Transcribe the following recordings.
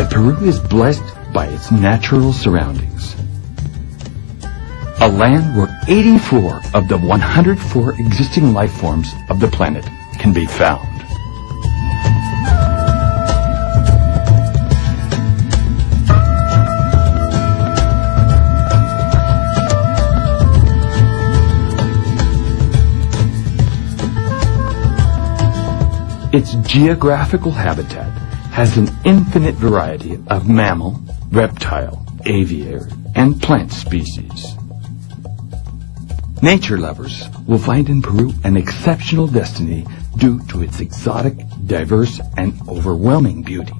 but Peru is blessed by its natural surroundings. A land where 84 of the 104 existing life forms of the planet can be found. Its geographical habitat has an infinite variety of mammal, reptile, aviary, and plant species. Nature lovers will find in Peru an exceptional destiny due to its exotic, diverse, and overwhelming beauty.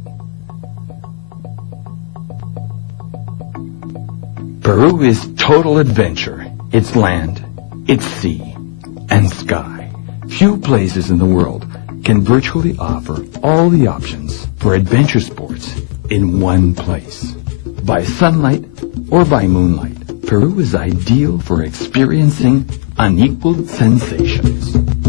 Peru is total adventure, its land, its sea, and sky. Few places in the world can virtually offer all the options for adventure sports in one place. By sunlight or by moonlight, Peru is ideal for experiencing unequaled sensations.